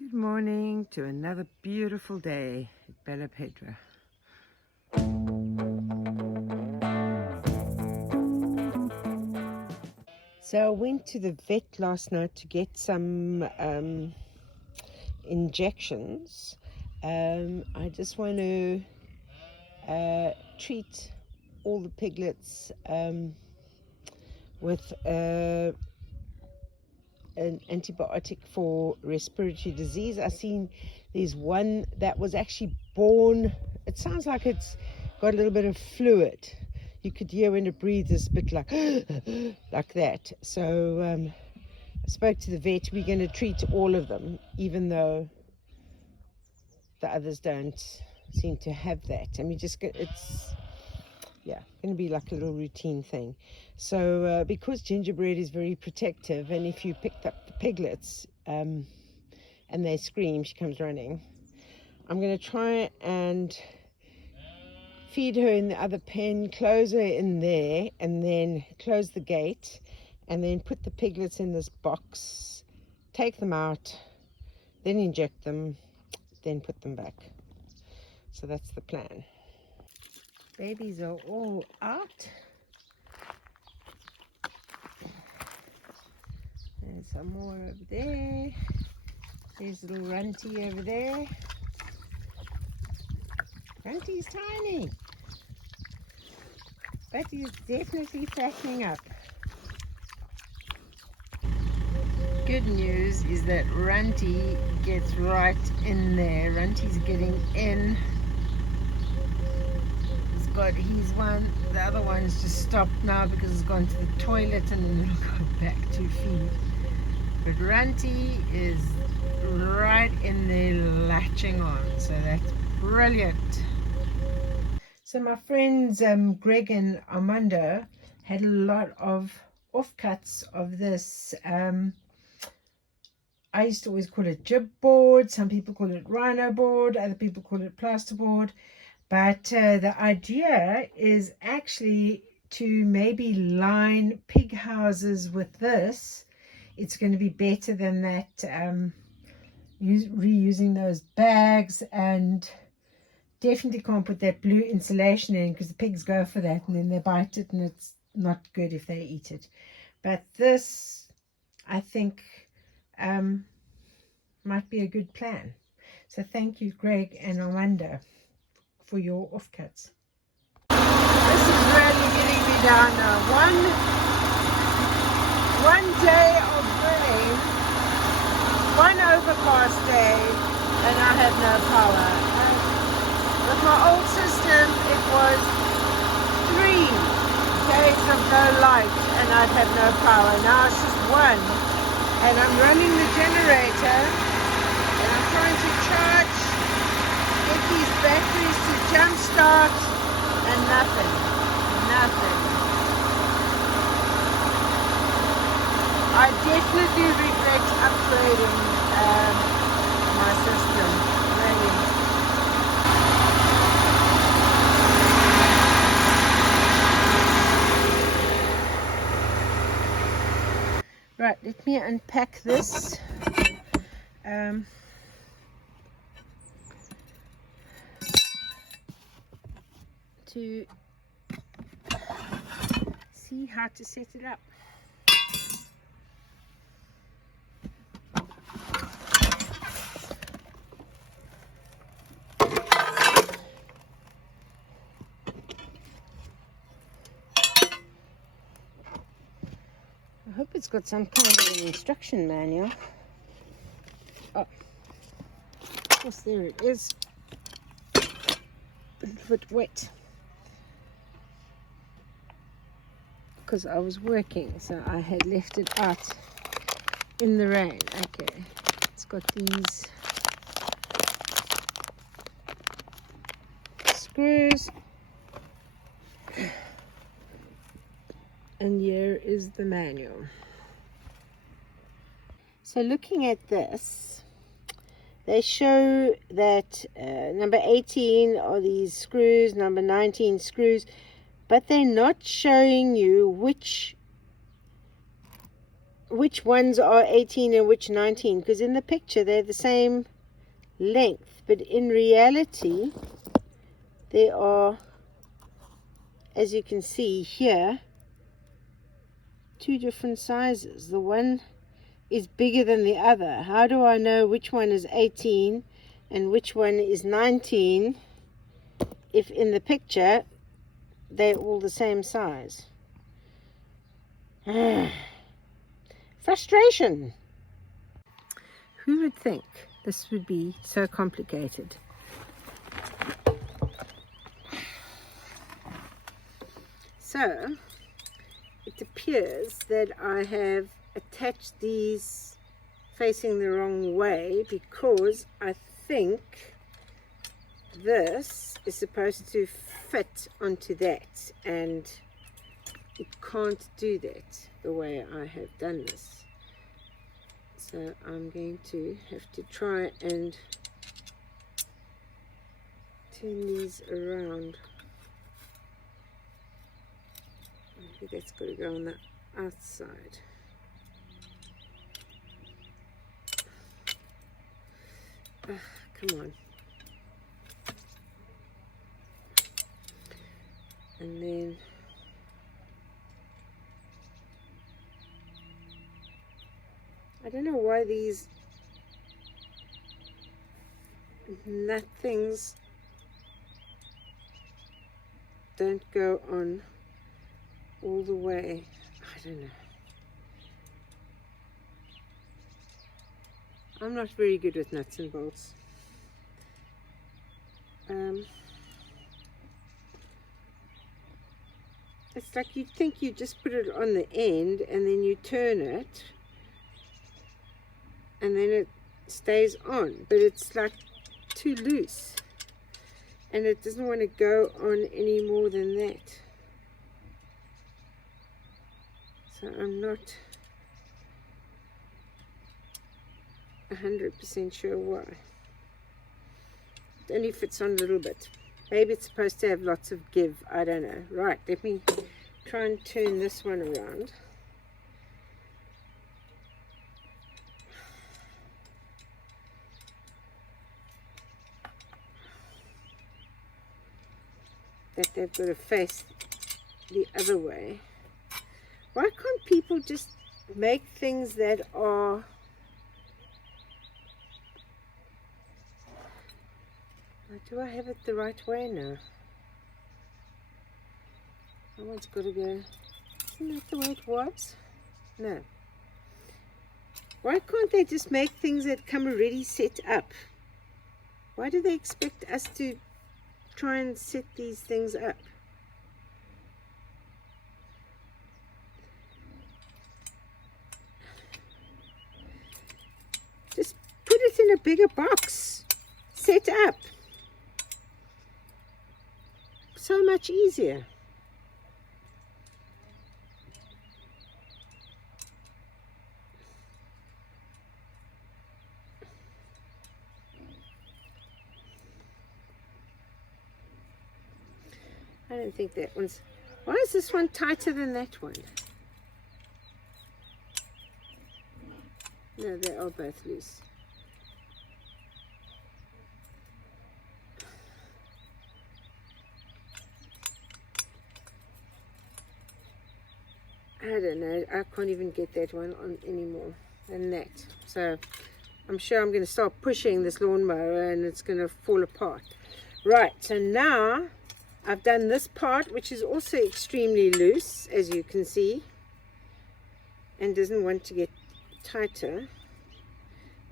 Good morning to another beautiful day at Bella Pedra. So I went to the vet last night to get some injections. I just want to treat all the piglets with an antibiotic for respiratory disease. I seen there's one that was actually born. It sounds like it's got a little bit of fluid. You could hear when it breathes, it's a bit like like that. So I spoke to the vet. We're going to treat all of them, even though the others don't seem to have that. And we just get it's going to be like a little routine thing. So because gingerbread is very protective, and if you picked up the piglets and they scream, she comes running. I'm going to try and feed her in the other pen, close her in there, and then close the gate, and then put the piglets in this box, take them out, then inject them, then put them back. So that's the plan. Babies are all out. And some more over there. There's little Runty over there. Runty's tiny, but he's definitely fattening up. Good news is that Runty gets right in there. Runty's getting in. He's got his one. The other one's just stopped now because it's gone to the toilet and then it'll go back to feed. But Runty is right in there latching on, so that's brilliant. So my friends Greg and Armando had a lot of offcuts of this. I used to always call it jib board. Some people call it rhino board. Other people call it plasterboard. But the idea is actually to maybe line pig houses with this. It's going to be better than that reusing those bags, and definitely can't put that blue insulation in because the pigs go for that and then they bite it and it's not good if they eat it. But this, I think, might be a good plan. So thank you, Greg and Armando, for your offcuts. This is really getting me down now. One day of rain, one overcast day, and I had no power. With my old system, it was 3 days of no light and I'd have no power. Now it's just 1, and I'm running the generator and I'm trying to charge, get these batteries to jump start, and nothing. I definitely regret upgrading my system, really. Right, let me unpack this. To see how to set it up. I hope it's got some kind of an instruction manual. Oh, of course, there it is. A little bit wet because I was working, so I had left it out in the rain. Okay, it's got these screws, and here is the manual. So looking at this, they show that number 18 are these screws, number 19 screws, but they're not showing you which which ones are 18 and which 19, because in the picture they're the same length, but in reality they are, as you can see here, two different sizes. The one is bigger than the other. How do I know which one is 18 and which one is 19 if in the picture they're all the same size? Frustration. Who would think this would be so complicated? So it appears that I have attached these facing the wrong way, because I think this is supposed to fit onto that, and it can't do that the way I have done this. So I'm going to have to try and turn these around. Maybe that's got to go on the outside. Come on. And then I don't know why these nut things don't go on all the way. I don't know. I'm not very good with nuts and bolts. It's like you'd think you just put it on the end and then you turn it and then it stays on, but it's like too loose and it doesn't want to go on any more than that. So I'm not 100% sure why. It only fits on a little bit. Maybe it's supposed to have lots of give. I don't know. Right, let me try and turn this one around. That they've got to face the other way. Why can't people just make things that are do I have it the right way now? That one's got to go. Isn't that the way it was? No. Why can't they just make things that come already set up? Why do they expect us to try and set these things up? Just put it in a bigger box. Set up. So much easier. I don't think that one's... Why is this one tighter than that one? No, they are both loose. I don't know, I can't even get that one on anymore than that. So I'm sure I'm going to start pushing this lawnmower and it's going to fall apart. Right, so now I've done this part, which is also extremely loose, as you can see, and doesn't want to get tighter.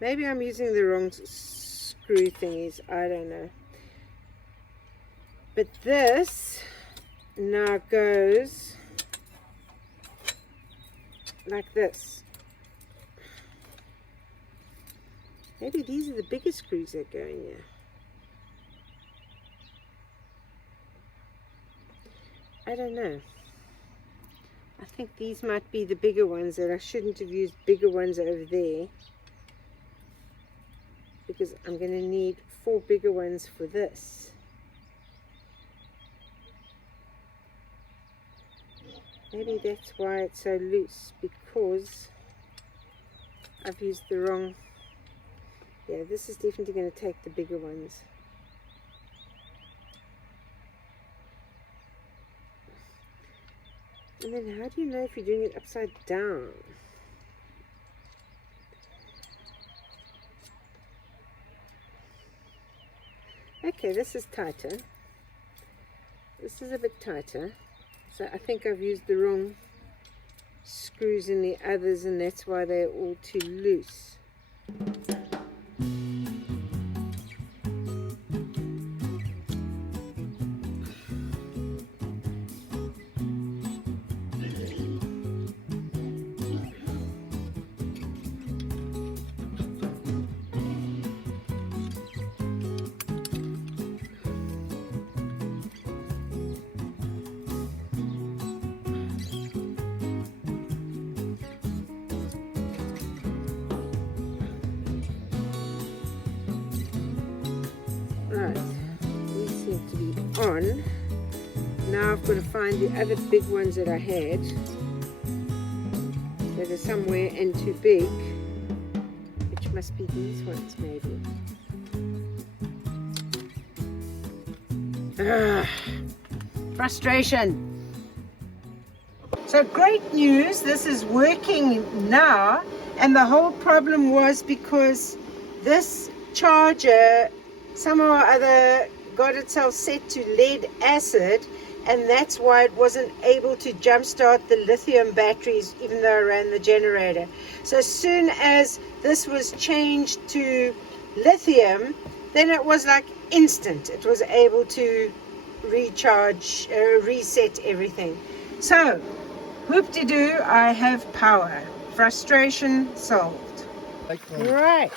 Maybe I'm using the wrong screw thingies, I don't know. But this now goes like this. Maybe these are the bigger screws that go in here. I don't know. I think these might be the bigger ones, that I shouldn't have used bigger ones over there, because I'm going to need 4 bigger ones for this. Maybe that's why it's so loose, because I've used the wrong. Yeah, this is definitely going to take the bigger ones. And then how do you know if you're doing it upside down? Okay, this is tighter. This is a bit tighter. So I think I've used the wrong screws in the others, and that's why they're all too loose. Right, these seem to be on. Now I've got to find the other big ones that I had that are somewhere in too big, which must be these ones maybe. Frustration. So great news, this is working now, and the whole problem was because this charger somehow or other got itself set to lead acid, and that's why it wasn't able to jumpstart the lithium batteries even though I ran the generator. So as soon as this was changed to lithium, then it was like instant. It was able to recharge, reset everything. So whoop-de-doo, I have power. Frustration solved. Right.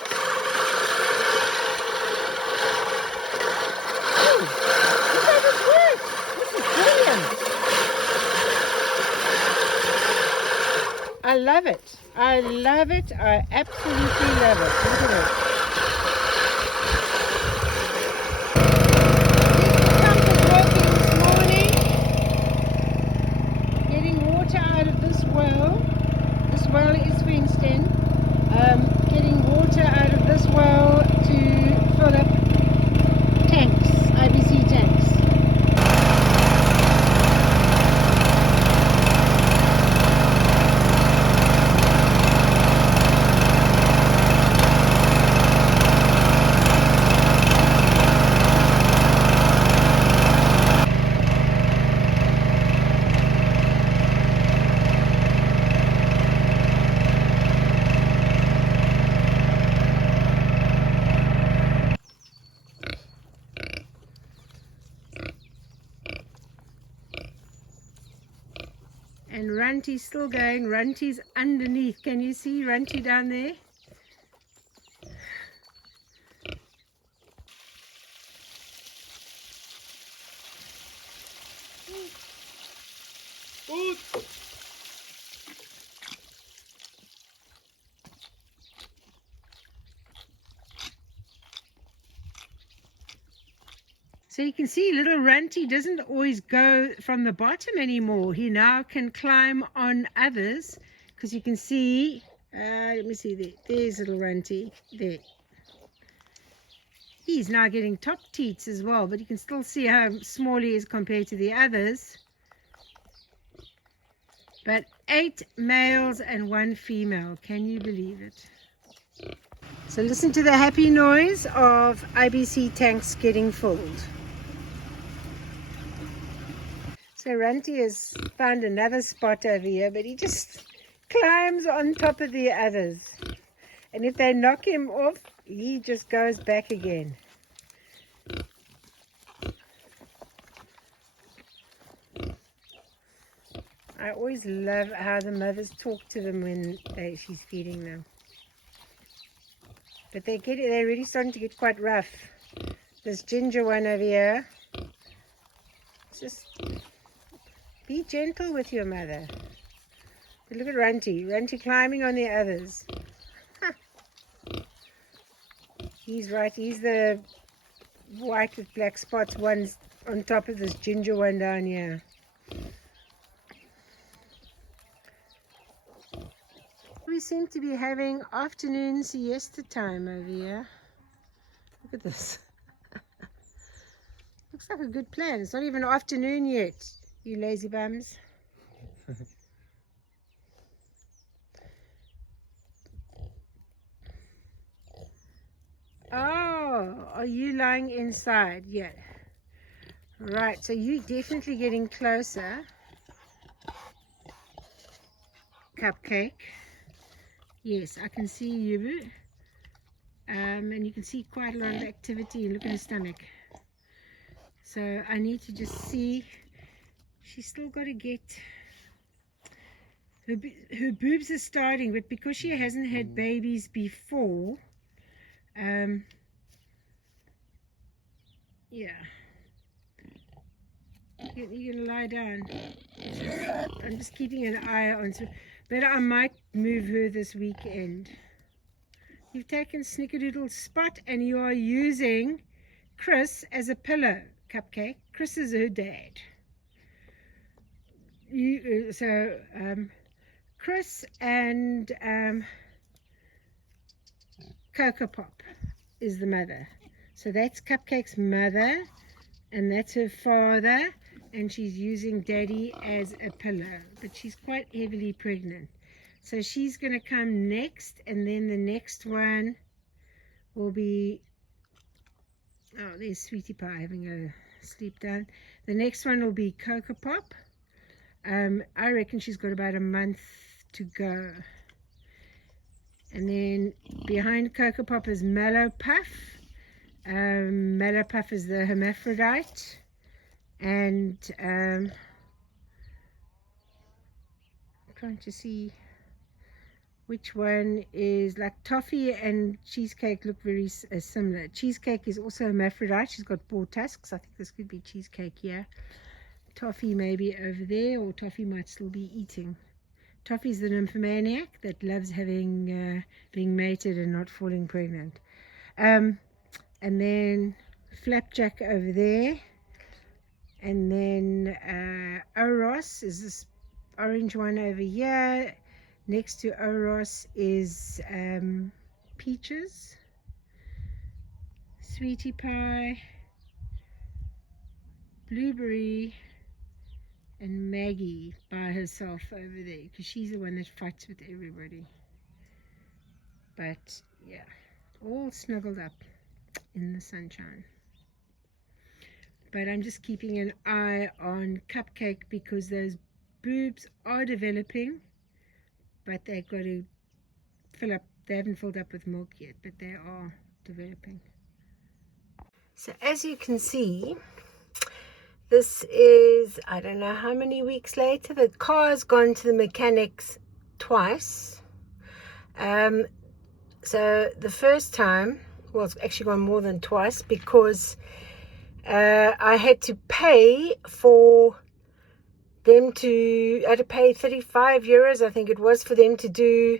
I love it. I love it. I absolutely love it. Look at it. This pump is working this morning. Getting water out of this well. This well is fenced in. Getting water out of this well to fill up tanks, IBC tanks. And Runty's still going. Runty's underneath. Can you see Runty down there? So you can see little Runty doesn't always go from the bottom anymore. He now can climb on others, because you can see, let me see there. There's little Runty. There. He's now getting top teats as well, but you can still see how small he is compared to the others. But 8 males and 1 female. Can you believe it? So listen to the happy noise of IBC tanks getting filled. So Runty has found another spot over here, but he just climbs on top of the others. And if they knock him off, he just goes back again. I always love how the mothers talk to them when she's feeding them. But they're really starting to get quite rough. This ginger one over here, just be gentle with your mother. But look at Runty. Runty climbing on the others. He's right. He's the white with black spots one on top of this ginger one down here. seem to be having afternoon siesta time over here. Look at this. Looks like a good plan. It's not even afternoon yet, you lazy bums. Oh, are you lying inside? Yeah. Right, so you're definitely getting closer. Cupcake. Yes, I can see you. And you can see quite a lot of activity. Look at her stomach. So I need to just see. She's still got to get... Her boobs are starting, but because she hasn't had babies before, yeah. You're gonna lie down. I'm just keeping an eye on, but I might move her this weekend. You've taken Snickerdoodle's spot and you are using Chris as a pillow, Cupcake. Chris is her dad. Chris and Cocoa Pop is the mother. So that's Cupcake's mother, and that's her father, and she's using Daddy as a pillow. But she's quite heavily pregnant. So she's going to come next, and then the next one will be... Oh, there's Sweetie Pie having a sleep down. The next one will be Cocoa Pop. I reckon she's got about a month to go. And then behind Cocoa Pop is Mallow Puff. Mallow Puff is the hermaphrodite. And I'm trying to see which one is, like Toffee and Cheesecake look very similar. Cheesecake is also hermaphrodite. She's got 4 tusks. I think this could be Cheesecake here. Toffee maybe over there, or Toffee might still be eating. Toffee's the nymphomaniac that loves having being mated and not falling pregnant. And then Flapjack over there. And then Oros is this orange one over here. Next to Oros is Peaches, Sweetie Pie, Blueberry, and Maggie by herself over there, because she's the one that fights with everybody. But yeah, all snuggled up in the sunshine. But I'm just keeping an eye on Cupcake because those boobs are developing, but they've got to fill up. They haven't filled up with milk yet, but they are developing. So as you can see, this is, I don't know how many weeks later. The car's gone to the mechanics twice. So the first time, well, it's actually gone more than twice, because I had to pay for them I had to pay 35 euros, I think it was, for them to do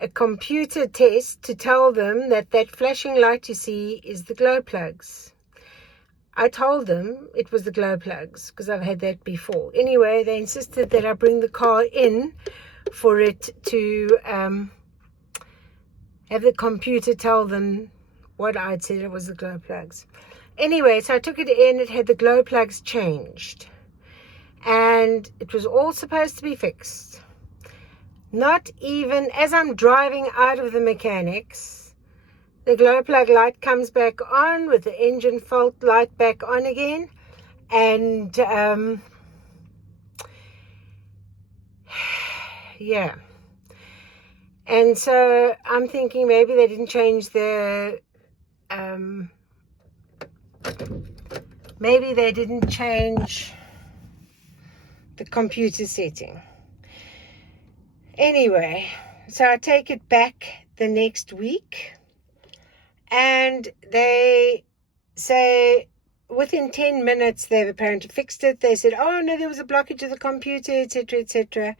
a computer test to tell them that that flashing light you see is the glow plugs. I told them it was the glow plugs because I've had that before. Anyway, they insisted that I bring the car in for it to have the computer tell them what I'd said it was the glow plugs. Anyway, so I took it in. It had the glow plugs changed. And it was all supposed to be fixed. Not even as I'm driving out of the mechanics, the glow plug light comes back on with the engine fault light back on again. And yeah. And so I'm thinking maybe they didn't change the maybe they didn't change the computer setting. Anyway, so I take it back the next week, and they say within 10 minutes they've apparently fixed it. They said, oh no, there was a blockage of the computer, etc., etc.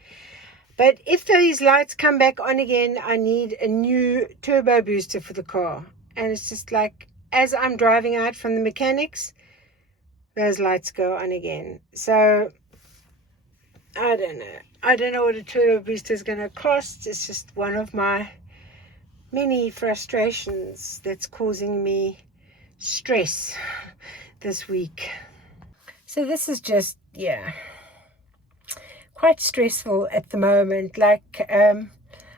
But if these lights come back on again, I need a new turbo booster for the car. And it's just like, as I'm driving out from the mechanics, those lights go on again. So I don't know. I don't know what a turtle booster is going to cost. It's just one of my many frustrations that's causing me stress this week. So this is just, yeah, quite stressful at the moment. Like,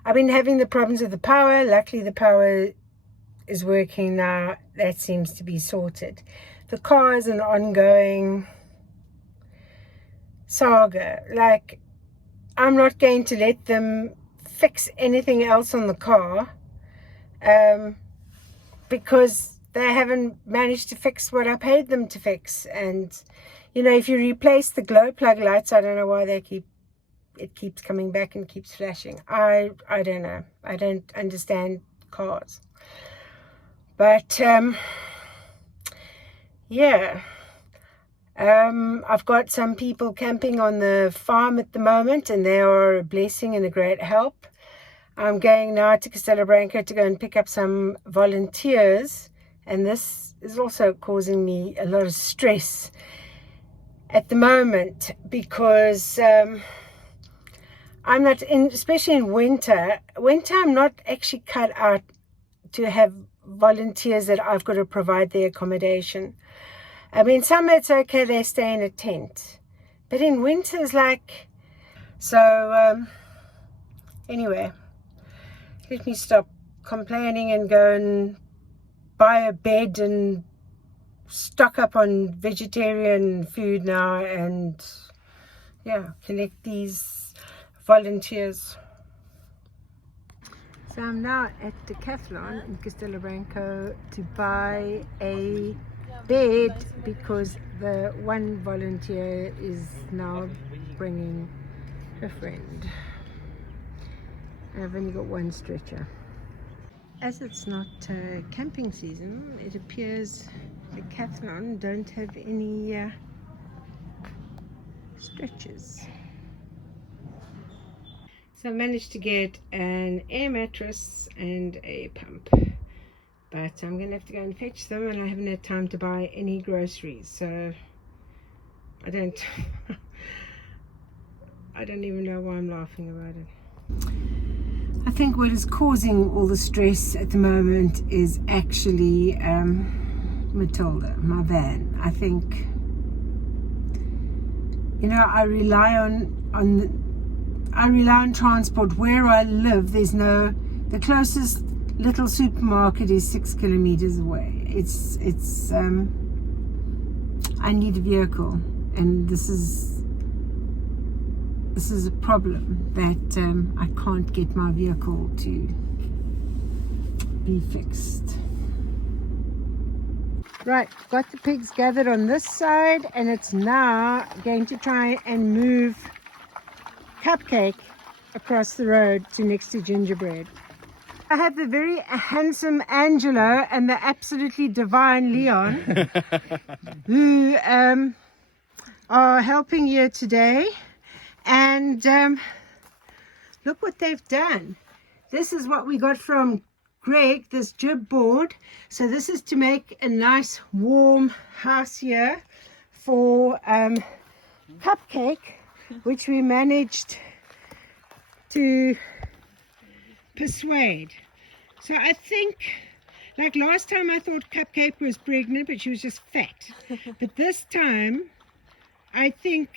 I've been having the problems with the power. Luckily, the power is working now. That seems to be sorted. The car is an ongoing saga. Like, I'm not going to let them fix anything else on the car because they haven't managed to fix what I paid them to fix. And you know, if you replace the glow plug lights, I don't know why it keeps coming back and keeps flashing. I don't know. I don't understand cars. But yeah, I've got some people camping on the farm at the moment, and they are a blessing and a great help. I'm going now to Castelo Branco to go and pick up some volunteers, and this is also causing me a lot of stress at the moment because I'm not in, especially in winter. I'm not actually cut out to have volunteers that I've got to provide their accommodation. I mean, summer it's okay, they stay in a tent, but in winter it's like, so anyway, let me stop complaining and go and buy a bed and stock up on vegetarian food now, and yeah, collect these volunteers. So I'm now at Decathlon in Castelo Branco to buy a bed because the one volunteer is now bringing a friend. I've only got one stretcher. As it's not camping season, it appears Decathlon don't have any stretchers. So I managed to get an air mattress and a pump, but I'm gonna have to go and fetch them, and I haven't had time to buy any groceries, so I don't even know why I'm laughing about it. I think what is causing all the stress at the moment is actually Matilda, my van. I think, you know, I rely on transport. Where I live, the closest little supermarket is 6 kilometers away. I need a vehicle, and this is a problem that I can't get my vehicle to be fixed. Right, got the pigs gathered on this side, and it's now going to try and move Cupcake across the road to next to Gingerbread. I have the very handsome Angelo and the absolutely divine Leon who are helping here today. And look what they've done. This is what we got from Greg, this jib board. So this is to make a nice warm house here for Cupcake, which we managed to persuade. So I think, like last time I thought Cupcake was pregnant, but she was just fat. But this time, I think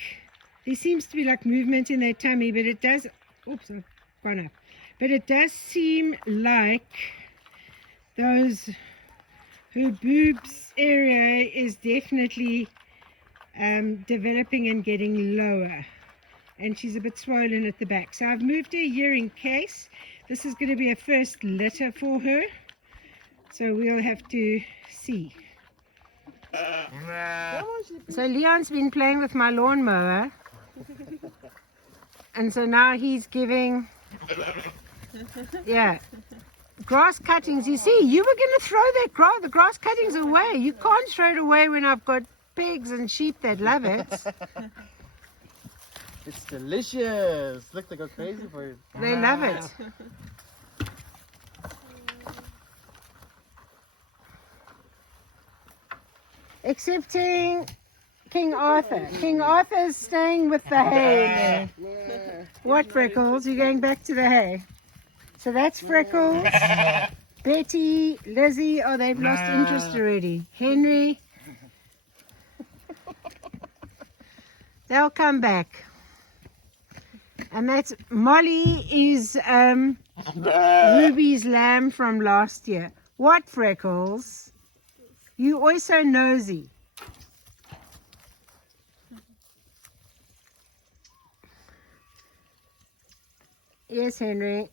there seems to be like movement in their tummy, but it does, oops, I've gone up. But it does seem like her boobs area is definitely developing and getting lower. And she's a bit swollen at the back. So I've moved her here in case. This is going to be a first litter for her. So we'll have to see. So Leon's been playing with my lawnmower. And so now he's giving, yeah, grass cuttings. You see, you were going to throw the grass cuttings away. You can't throw it away when I've got pigs and sheep that love it. It's delicious. Look, they go crazy for it. They love it. Excepting King Arthur. King Arthur's staying with the hay in there. What, Freckles? You're going back to the hay. So that's Freckles, Betty, Lizzie. Oh, they've lost interest already. Henry. They'll come back. And that's Molly is Ruby's lamb from last year. What, Freckles? You always so nosy. Yes, Henry.